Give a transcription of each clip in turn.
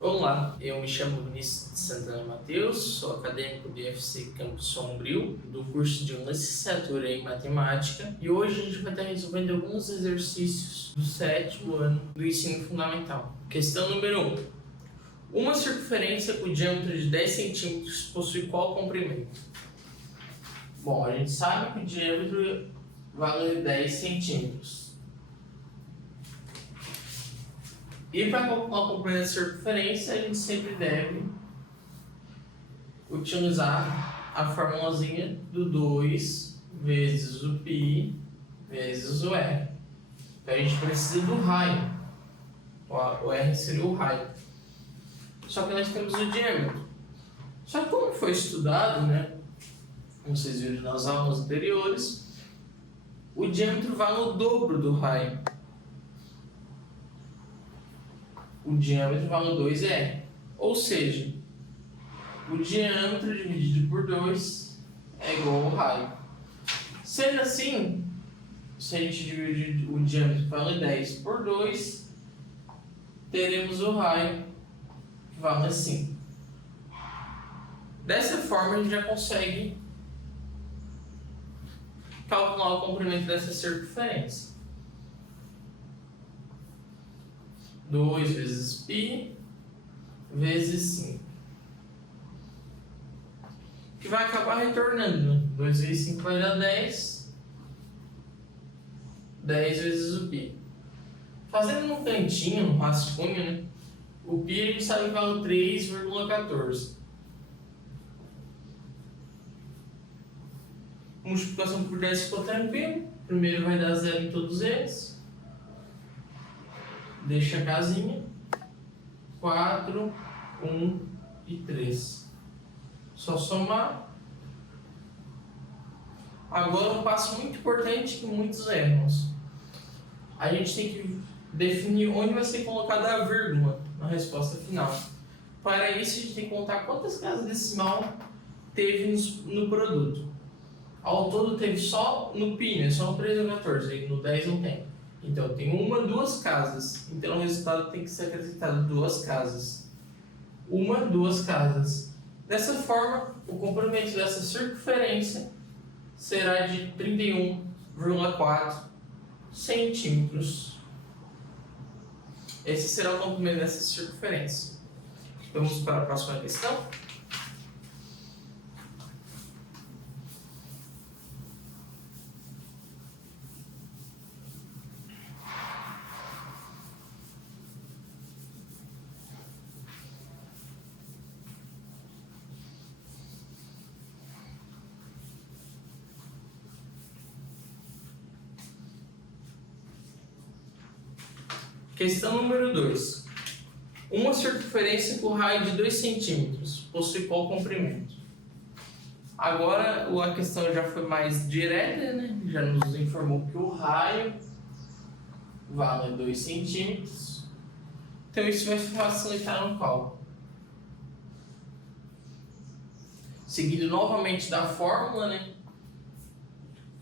Olá, eu me chamo Vinícius de Santana Mateus, sou acadêmico do IFC Campo Sombrio, do curso de licenciatura em matemática, e hoje a gente vai estar resolvendo alguns exercícios do 7º ano do ensino fundamental. Questão número 1. Uma circunferência com diâmetro de 10 centímetros possui qual comprimento? Bom, a gente sabe que o diâmetro vale 10 centímetros. E para calcular o comprimento da circunferência, a gente sempre deve utilizar a formulazinha do 2 vezes o π vezes o r. Então a gente precisa do raio. O r seria o raio. Só que nós temos o diâmetro. Só que como foi estudado, como vocês viram nas aulas anteriores, o diâmetro vale o dobro do raio. O diâmetro vale 2r. Ou seja, o diâmetro dividido por 2 é igual ao raio. Sendo assim, se a gente dividir o diâmetro que vale 10 por 2, teremos o raio que vale 5. Dessa forma, a gente já consegue calcular o comprimento dessa circunferência. 2 vezes π vezes 5. Que vai acabar retornando. 2 vezes 5 vai dar 10. 10 vezes o π. Fazendo no cantinho, no rascunho, o π a gente sabe que vale 3,14. Multiplicação por 10 ficou tranquilo. Primeiro vai dar 0 em todos eles. Deixa a casinha. 4, 1 e 3. Só somar. Agora um passo muito importante que muitos erram. A gente tem que definir onde vai ser colocada a vírgula na resposta final. Para isso a gente tem que contar quantas casas decimal teve no produto. Ao todo teve só no π, só no 3,14, e no 10 não tem. Então tem uma, duas casas. Então o resultado tem que ser acrescentado duas casas. Uma, duas casas. Dessa forma, o comprimento dessa circunferência será de 31,4 centímetros. Esse será o comprimento dessa circunferência. Vamos para a próxima questão. Questão número 2. Uma circunferência com raio de 2 centímetros possui qual comprimento? Agora a questão já foi mais direta, já nos informou que o raio vale 2 centímetros. Então isso vai facilitar no cálculo. Seguindo novamente da fórmula,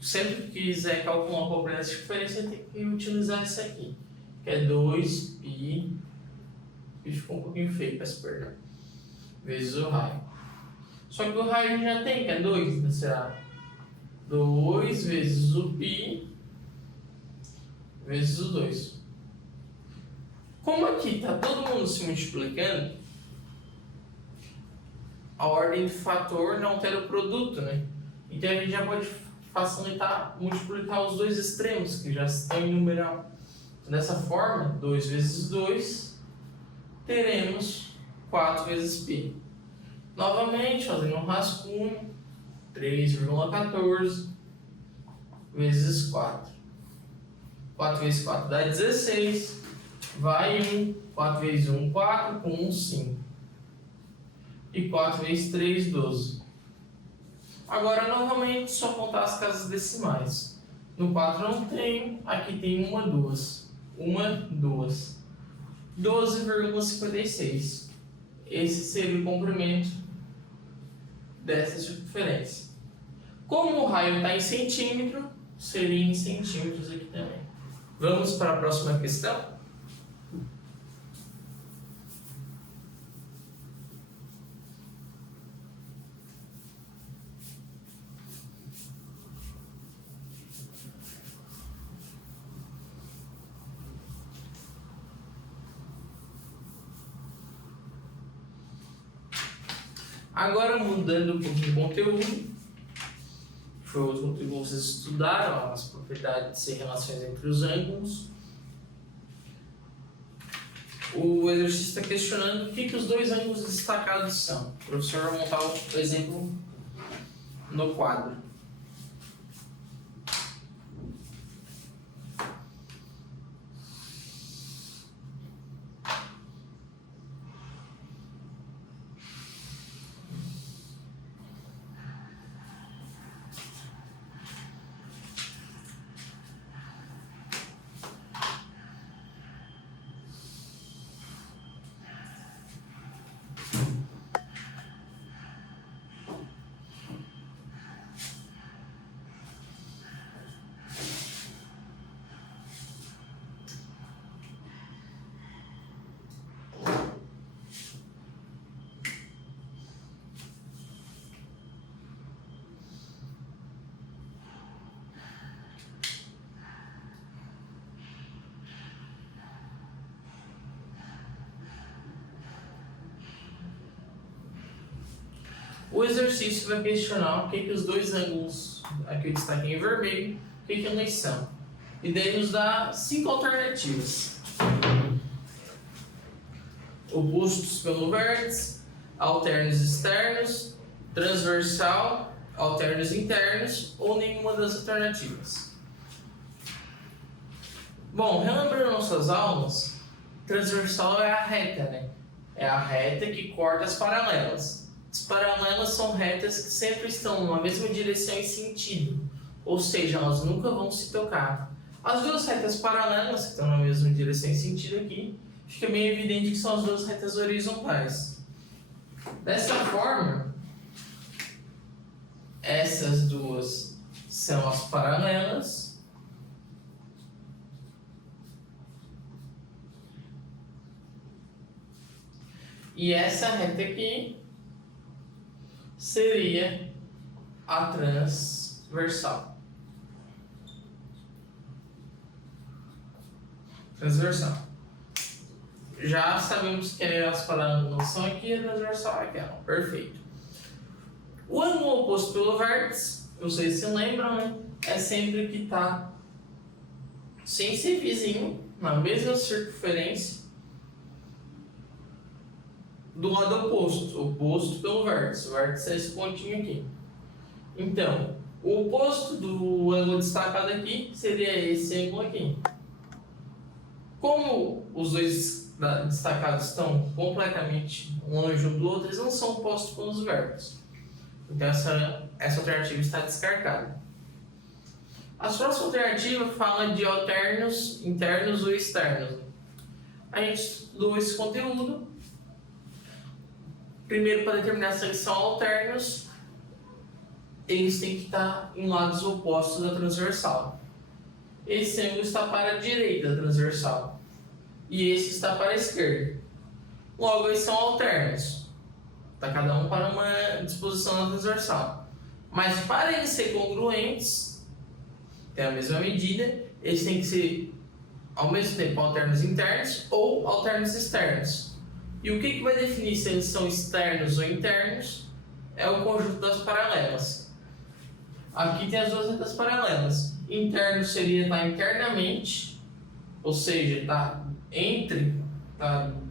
sempre que quiser calcular o comprimento da circunferência, tem que utilizar essa aqui. Que é 2π, que ficou um pouquinho feio, peço perdão, vezes o raio. Só que o raio já tem, que é 2, então será 2 vezes o π vezes o 2. Como aqui está todo mundo se multiplicando, a ordem de fator não altera o produto, Então a gente já pode facilitar multiplicar os dois extremos, que já estão em numeral. Dessa forma, 2 vezes 2, teremos 4 vezes π. Novamente, fazendo um rascunho, 3,14 vezes 4. 4 vezes 4 dá 16, vai 1, 4 vezes 1, 4, com 1, 5. E 4 vezes 3, 12. Agora, novamente, só contar as casas decimais. No 4 não tem, aqui tem 1, 2. 2. 12,56. Esse seria o comprimento dessa circunferência. Como o raio está em centímetro, seria em centímetros aqui também. Vamos para a próxima questão? Agora, mudando um pouquinho de conteúdo, foi outro conteúdo que vocês estudaram, as propriedades e relações entre os ângulos. O exercício está questionando o que os dois ângulos destacados são. O professor vai montar o exemplo no quadro. O exercício vai questionar o que os dois ângulos, aqui eu destaquei em vermelho, o que eles são. E daí nos dá 5 alternativas. Opostos pelo vértice, alternos externos, transversal, alternos internos ou nenhuma das alternativas. Bom, relembrando nossas aulas, transversal é a reta, né? É a reta que corta as paralelas. As paralelas são retas que sempre estão na mesma direção e sentido, ou seja, elas nunca vão se tocar. As duas retas paralelas, que estão na mesma direção e sentido aqui, fica bem evidente que são as duas retas horizontais. Dessa forma, essas duas são as paralelas. E essa reta aqui seria a transversal. Transversal. Já sabemos que as paralelas são aqui e a transversal é aquela. Perfeito. O ângulo oposto pelo vértice, vocês se lembram, né? É sempre que está sem ser vizinho, na mesma circunferência, do lado oposto pelo vértice. O vértice é esse pontinho aqui. Então, o oposto do ângulo destacado aqui seria esse ângulo aqui. Como os dois destacados estão completamente longe um do outro, eles não são opostos pelos vértices. Então, essa alternativa está descartada. A próxima alternativa fala de alternos internos ou externos. A gente estudou esse conteúdo. Primeiro, para determinar se eles são alternos, eles têm que estar em lados opostos da transversal. Esse ângulo está para a direita da transversal e esse está para a esquerda. Logo, eles são alternos. Está cada um para uma disposição da transversal. Mas para eles serem congruentes, tem a mesma medida, eles têm que ser ao mesmo tempo alternos internos ou alternos externos. E o que vai definir se eles são externos ou internos é o conjunto das paralelas. Aqui tem as duas retas paralelas. Interno seria estar internamente, ou seja, está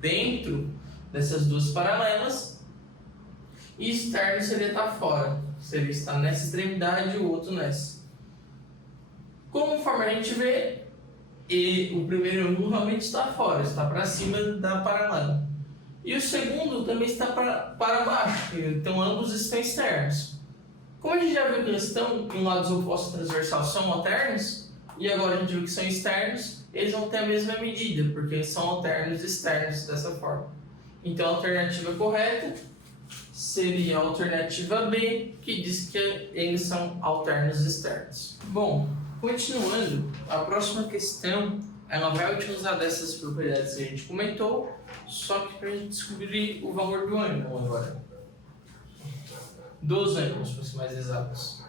dentro dessas duas paralelas. E externo seria estar fora, seria estar nessa extremidade e o outro nessa. Conforme a gente vê, o primeiro ângulo realmente está fora, está para cima da paralela. E o segundo também está para baixo, então ambos estão externos. Como a gente já viu que eles estão em lados opostos transversal, são alternos, e agora a gente viu que são externos, eles vão ter a mesma medida, porque eles são alternos externos dessa forma. Então a alternativa correta seria a alternativa B, que diz que eles são alternos externos. Bom, continuando, a próxima questão ela vai utilizar dessas propriedades que a gente comentou, só que para a gente descobrir o valor do ângulo agora. Dos ângulos, para ser mais exatos.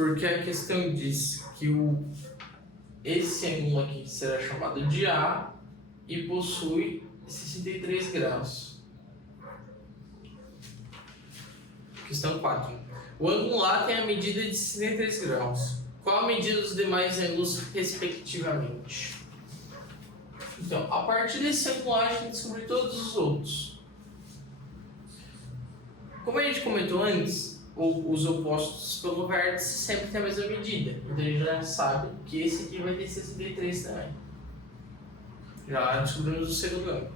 Porque a questão diz que esse ângulo aqui será chamado de A e possui 63 graus. Questão 4. O ângulo A tem a medida de 63 graus. Qual a medida dos demais ângulos, respectivamente? Então, a partir desse ângulo A, a gente descobre todos os outros. Como a gente comentou antes, os opostos pelo vértice sempre têm a mesma medida. Então, a gente já sabe que esse aqui vai ter 63 também. Já descobrimos o segundo ângulo.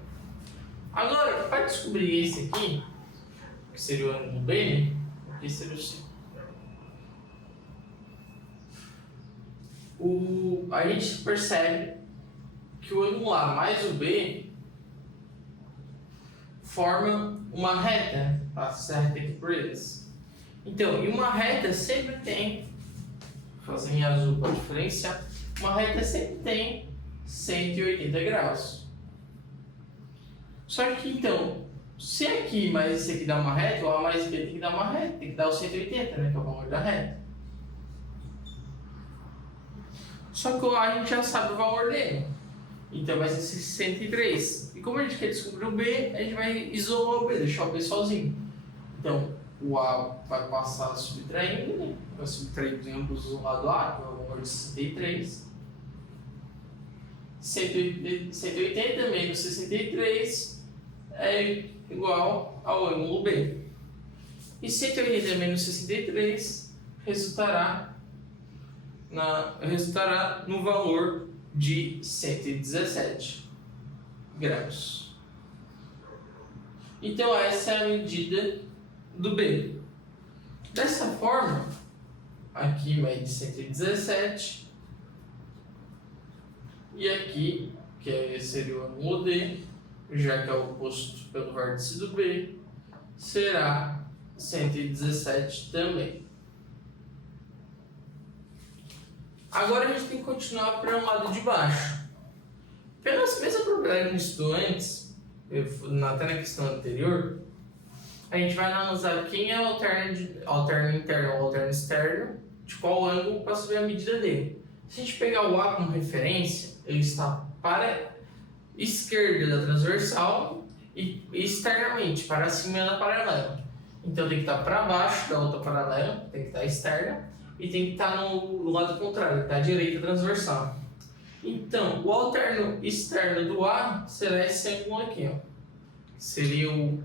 Agora, para descobrir esse aqui, que seria o ângulo B, aqui seria o C. A gente percebe que o ângulo A mais o B forma uma reta, passa essa reta aqui por eles. Então, e uma reta sempre tem, vou fazer em azul para diferenciar, uma reta sempre tem 180 graus. Só que então, se aqui mais esse aqui dá uma reta, o A mais B tem que dar uma reta, tem que dar o 180, né, que é o valor da reta. Só que o A a gente já sabe o valor dele. Então vai ser 103. E como a gente quer descobrir o B, a gente vai isolar o B, deixar o B sozinho. Então o A vai passar subtraindo, né? Vai subtrair de ambos os lados do A, que é o valor de 63. 180 menos 63 é igual ao ângulo B. E 180 menos 63 resultará no valor de 117 graus. Então essa é a medida do B. Dessa forma, aqui mede 117 e aqui, que seria o ângulo D, já que é o oposto pelo vértice do B, será 117 também. Agora a gente tem que continuar para o lado de baixo. Pelas mesmas problemas que a gente estudou antes, até na questão anterior, a gente vai analisar quem é o alterno interno ou alterno externo, de qual ângulo para saber a medida dele. Se a gente pegar o A como referência, ele está para a esquerda da transversal e externamente, para cima da paralela. Então tem que estar para baixo da outra paralela, tem que estar externa, e tem que estar no lado contrário, que está à direita transversal. Então, o alterno externo do A será esse ângulo aqui, ó. Seria o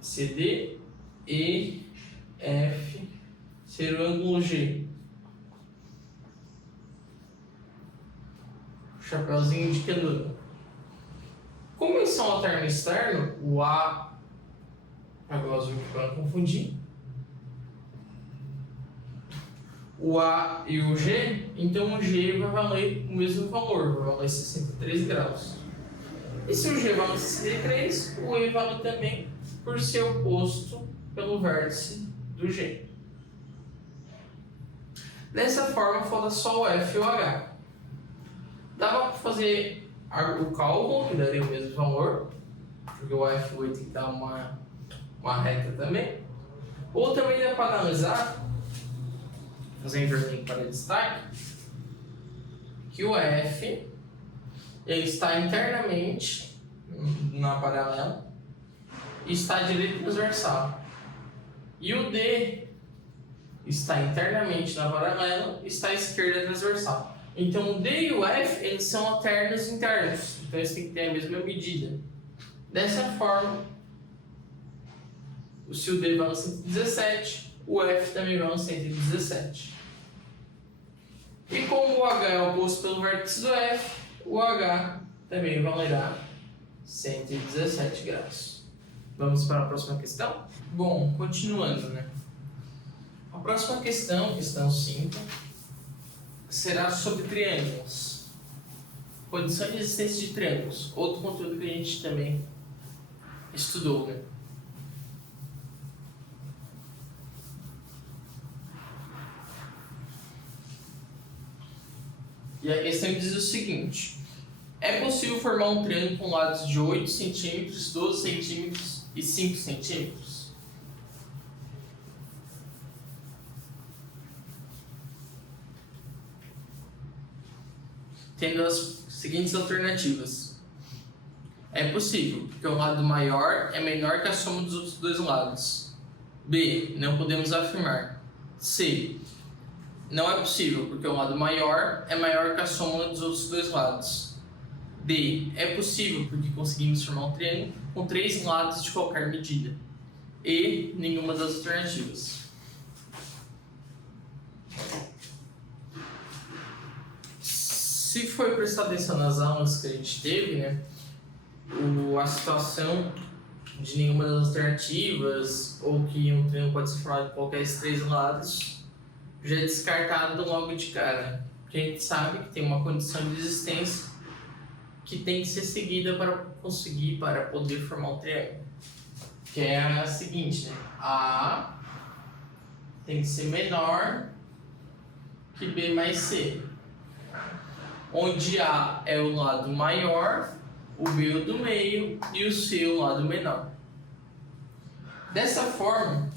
CD, E, F, seria o ângulo G. Chapeuzinho indicando. Como eles são alterno externo, o A, agora azul aqui para não confundir, o A e o G, então o G vai valer o mesmo valor, vai valer 63 graus. E se o G vale 63, o E vale também por ser oposto pelo vértice do G. Dessa forma, falta só o F e o H. Dava para fazer o cálculo, que daria o mesmo valor, porque o F e o E tem que dar uma reta também. Ou também dá para analisar, fazer em vermelho para destaque, que o F ele está internamente na paralela e está à direita transversal. E o D está internamente na paralela e está à esquerda transversal. Então o D e o F eles são alternos internos, então eles têm que ter a mesma medida. Dessa forma, se o D vale 117, o F também vale 117. E como o H é oposto pelo vértice do F, o H também valerá 117 graus. Vamos para a próxima questão? Bom, continuando, né? A próxima questão, questão 5, será sobre triângulos. Condição de existência de triângulos. Outro conteúdo que a gente também estudou, né? E a questão diz o seguinte: é possível formar um triângulo com lados de 8 cm, 12 cm e 5 cm? tendo as seguintes alternativas. É possível, porque o lado maior é menor que a soma dos outros dois lados. B. Não podemos afirmar. C. Não é possível, porque o lado maior é maior que a soma dos outros dois lados. D. É possível, porque conseguimos formar um triângulo com 3 lados de qualquer medida. E. Nenhuma das alternativas. Se for prestar atenção nas aulas que a gente teve, né, a situação de nenhuma das alternativas, ou que um triângulo pode ser formado de qualquer dos 3 lados, já é descartado logo de cara. Porque a gente sabe que tem uma condição de existência que tem que ser seguida para poder formar um triângulo. Que é a seguinte, né? A tem que ser menor que B mais C. Onde A é o lado maior, o B é o do meio e o C é o lado menor. Dessa forma,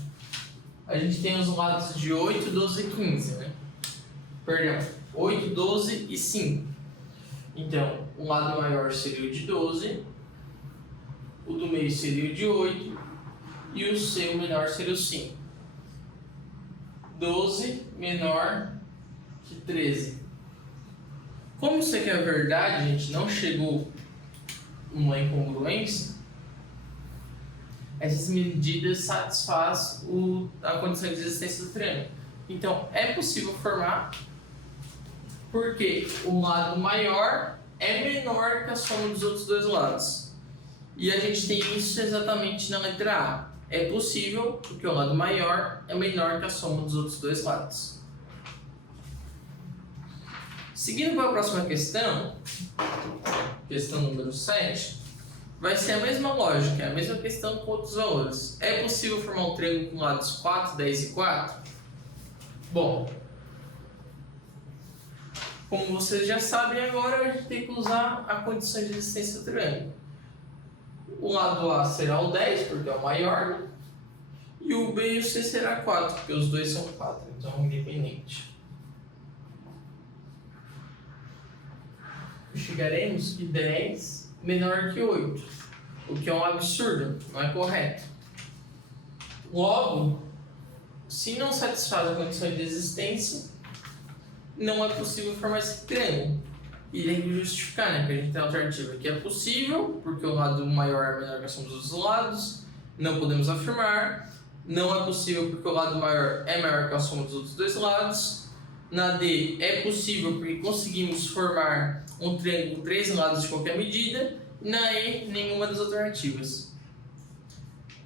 a gente tem os lados de 8, 12 e 15, né? Perdão, 8, 12 e 5. Então, o lado maior seria o de 12, o do meio seria o de 8 e o C, o menor, seria o 5. 12 menor que 13. Como isso aqui é verdade, a gente não chegou numa incongruência, essas medidas satisfazem a condição de existência do triângulo. Então, é possível formar porque o lado maior é menor que a soma dos outros dois lados. E a gente tem isso exatamente na letra A. É possível porque o lado maior é menor que a soma dos outros dois lados. Seguindo para a próxima questão, questão número 7, vai ser a mesma lógica, a mesma questão com outros valores. É possível formar um triângulo com lados 4, 10 e 4? Bom, como vocês já sabem agora, a gente tem que usar a condição de existência do triângulo. O lado A será o 10, porque é o maior, né? E o B e o C será 4, porque os dois são 4, então é independente. Chegaremos que 10 menor que 8, o que é um absurdo, não é correto. Logo, se não satisfaz a condição de existência, não é possível formar esse triângulo. E tem que justificar, né? Porque a gente tem a alternativa que é possível, porque o lado maior é menor que a soma dos outros lados, não podemos afirmar. Não é possível porque o lado maior é maior que a soma dos outros dois lados. Na D, é possível porque conseguimos formar um triângulo com 3 lados de qualquer medida. Na E, nenhuma das alternativas.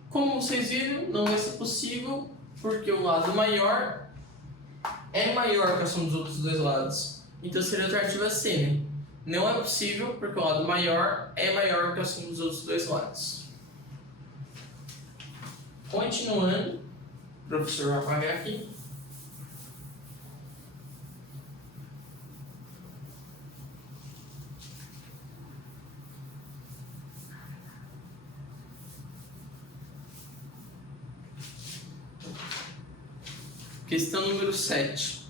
Como vocês viram, não vai ser possível porque o lado maior é maior que a soma dos outros dois lados. Então seria a alternativa C, né? Não é possível porque o lado maior é maior que a soma dos outros dois lados. Continuando, o professor vai apagar aqui. Questão número 7.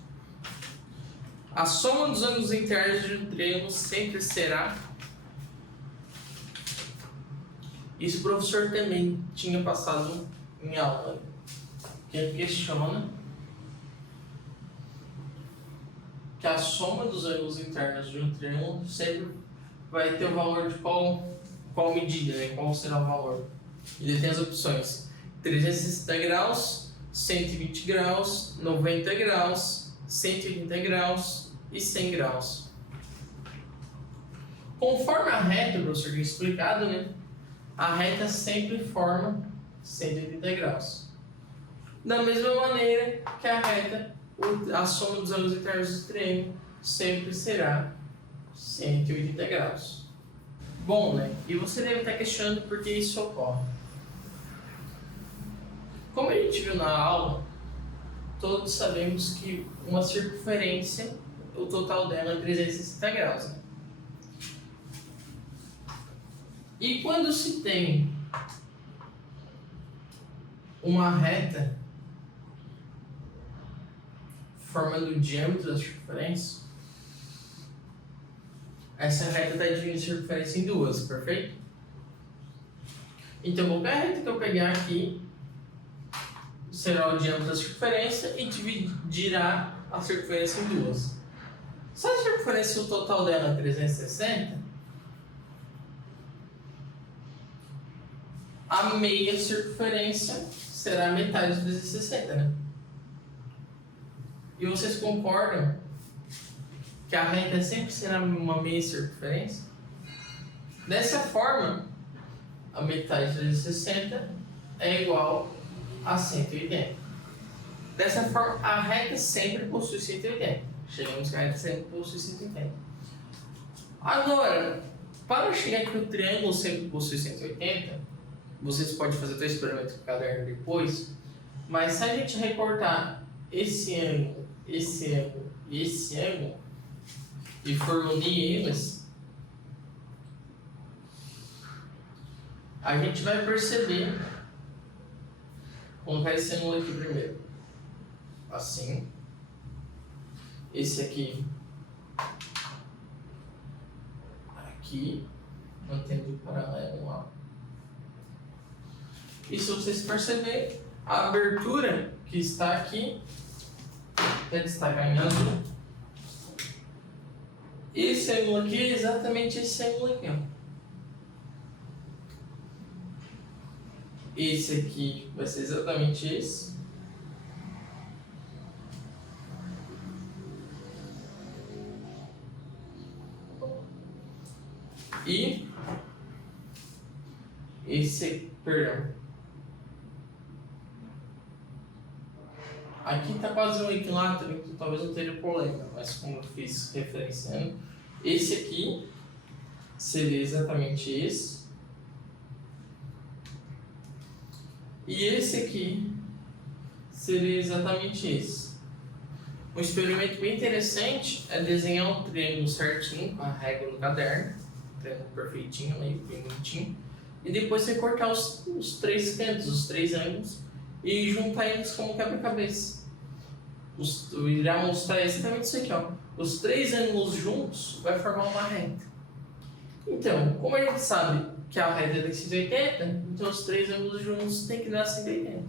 A soma dos ângulos internos de um triângulo sempre será... Isso o professor também tinha passado em aula. Que questiona que a soma dos ângulos internos de um triângulo sempre vai ter o valor de qual medida, né? Qual será o valor. Ele tem as opções 360 graus, 120 graus, 90 graus, 180 graus e 100 graus. Conforme a reta, o professor tinha explicado, né? A reta sempre forma 180 graus. Da mesma maneira que a reta, a soma dos ângulos internos do triângulo sempre será 180 graus. Bom, né? E você deve estar questionando por que isso ocorre. Como a gente viu na aula, todos sabemos que uma circunferência, o total dela é 360 graus. Né? E quando se tem uma reta formando o diâmetro da circunferência, essa reta está dividindo a circunferência em duas, perfeito? Então, qualquer reta que eu pegar aqui será o diâmetro da circunferência e dividirá a circunferência em duas. Se a circunferência o total dela é 360, a meia circunferência será metade de 360, né? E vocês concordam que a reta sempre será uma meia circunferência? Dessa forma, a metade de 360 é igual a 180. Dessa forma, a reta sempre possui 180. Chegamos que a reta sempre possui 180. Agora, para chegar que o triângulo sempre possui 180, vocês podem fazer o experimento com o caderno depois, mas se a gente recortar esse ângulo e esse ângulo e for unir eles, a gente vai perceber. Vou colocar esse ângulo aqui primeiro, assim, esse aqui, mantendo o paralelo lá. E se vocês perceberem, a abertura que está aqui, é destacar em azul, esse ângulo aqui é exatamente esse ângulo aqui, ó. Esse aqui vai ser exatamente esse. E esse, perdão. Aqui está quase um equilátero, então talvez não tenha problema, mas como eu fiz referenciando, esse aqui seria exatamente esse. E esse aqui seria exatamente esse. Um experimento bem interessante é desenhar um triângulo certinho, com a régua no caderno, um triângulo perfeitinho, bem bonitinho, e depois você cortar os três cantos, os três ângulos, e juntar eles como quebra-cabeça. Irá mostrar exatamente isso aqui, ó. Os três ângulos juntos vai formar uma reta. Então, como a gente sabe que a reta tem 180, então os três ângulos juntos tem que dar 180.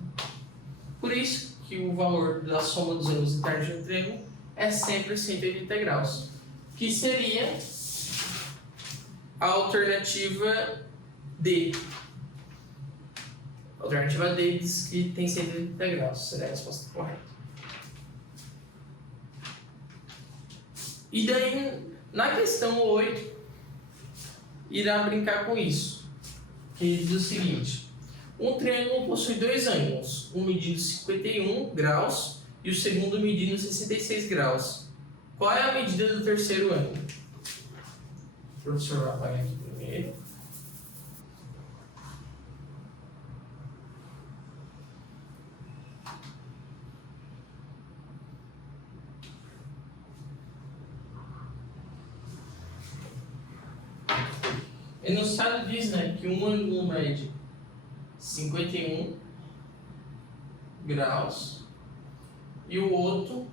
Por isso que o valor da soma dos ângulos internos de um triângulo é sempre 180 graus, que seria a alternativa D. A alternativa D diz que tem 180 graus, seria a resposta correta. E daí, na questão 8, irá brincar com isso, que diz o seguinte: um triângulo possui dois ângulos, um medindo 51 graus e o segundo medindo 66 graus. Qual é a medida do terceiro ângulo? O professor vai apagar aqui primeiro. Enunciado diz, né, que um ângulo mede 51 graus e o outro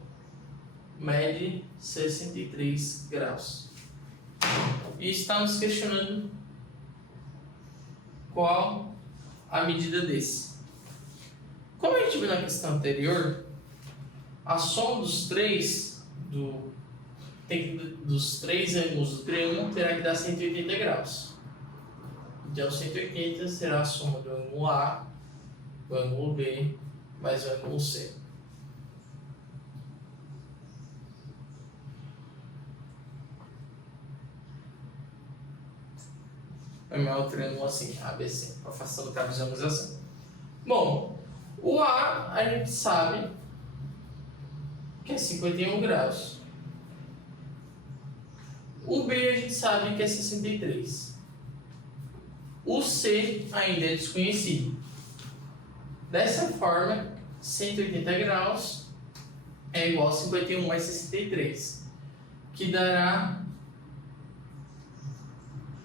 mede 63 graus. E estamos questionando qual a medida desse. Como a gente viu na questão anterior, a soma dos três dos três ângulos do triângulo terá que dar 180 graus. Então, 180 será a soma do ângulo A, do ângulo B, mais o ângulo C. Vamos chamar o triângulo assim, ABC, para facilitar a visualização. Bom, o A a gente sabe que é 51 graus. O B a gente sabe que é 63. O C ainda é desconhecido. Dessa forma, 180 graus é igual a 51 mais 63, que dará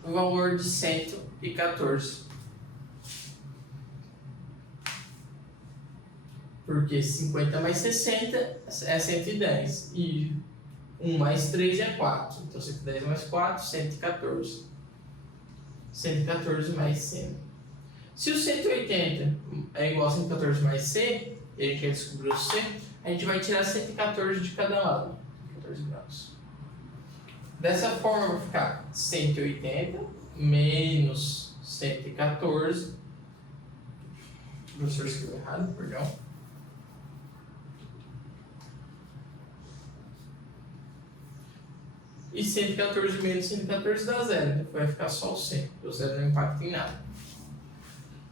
o valor de 114. Porque 50 mais 60 é 110. E 1 mais 3 é 4. Então 110 mais 4, 114. 114 mais c. Se o 180 é igual a 114 mais c, e a gente quer descobrir o c, a gente vai tirar 114 de cada lado. 14 graus. Dessa forma vai ficar 180 menos 114. O professor escreveu errado, perdão. E 114 menos 114 dá zero, então vai ficar só o 100. O zero não impacta em nada.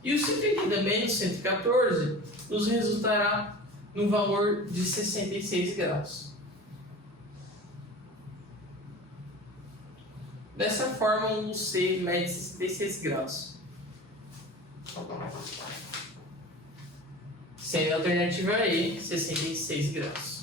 E o 180 menos 114 nos resultará no valor de 66 graus. Dessa forma, o C mede 66 graus. Sendo a alternativa E, 66 graus.